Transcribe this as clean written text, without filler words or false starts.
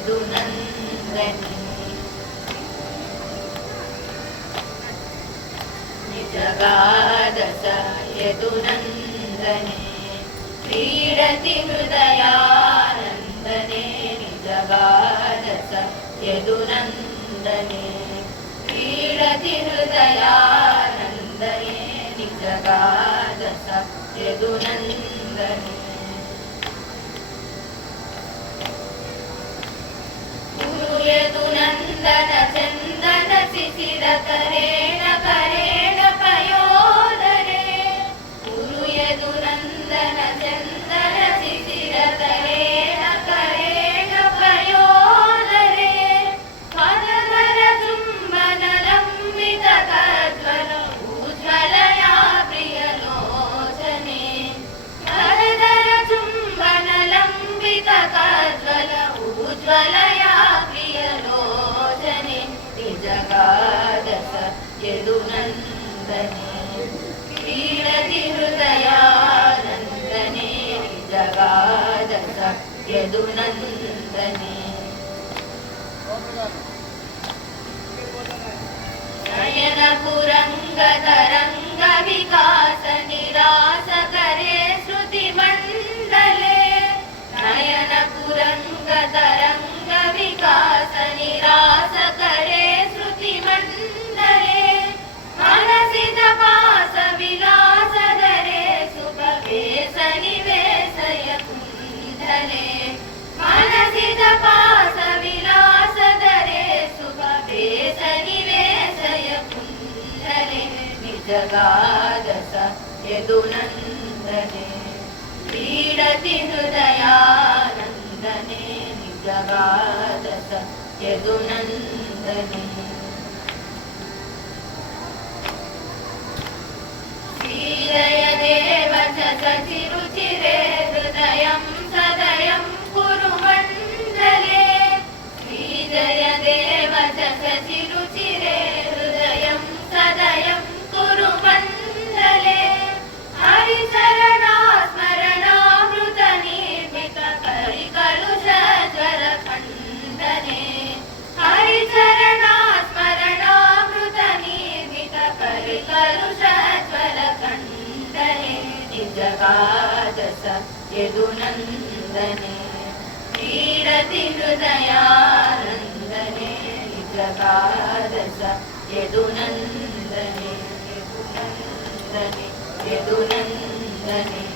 यदुनन्दनी निजगादस यदुनन्दने क्रीडति हृदयानन्दने निजगादस यदुनन्दने क्रीडति हृदयानन्दने निजगादस यदुनन्दने यदुनन्दन चन्दन शिशिर करेण करेण पयोदरे गुरु यदुनन्दन चन्दन शिशिर करेण करेण पयोदरे पदधर चुम्बन लम्बित कज्वल उज्ज्वलया प्रियलोचने पदधर चुम्बन लम्बित कज्वल उज्ज्वलया निजगादस यदुनन्दने क्रीडति हृदयानन्दने निजगादस यदुनन्दने नयन पुरङ्गतरङ्ग विकास निरास करे श्रुतिमण्डले नयन पुरङ्गतरङ्ग विकास निरास करे श्रुतिमण्डले मनसि तपास विलास धरे सुभवेश निवेशय कुण्डले मनसि तपास विलास धरे सुभवेश निवेशय कुण्डले निजगादस यदुनन्दने क्रीडति हृदयानन्दने निजगादस यदुनन्दने श्रीदय देव च सचिरुचिरे हृदयं सदयं कुरु मण्डले श्रीदय देव च सचिरुचिरे हृदयं सदयं कुरु मण्डले हरिचरणास्मरणामृत निर्मित कलिकलुषज्वर खण्डने हरिचरणास्मरणामृत निर्मित कलिकलुषज्वर खण्डने निजगादस यदुनन्दने क्रीडति हृदयानन्दने निजगादस यदुनन्दने यदुनन्दने यदुनन्दने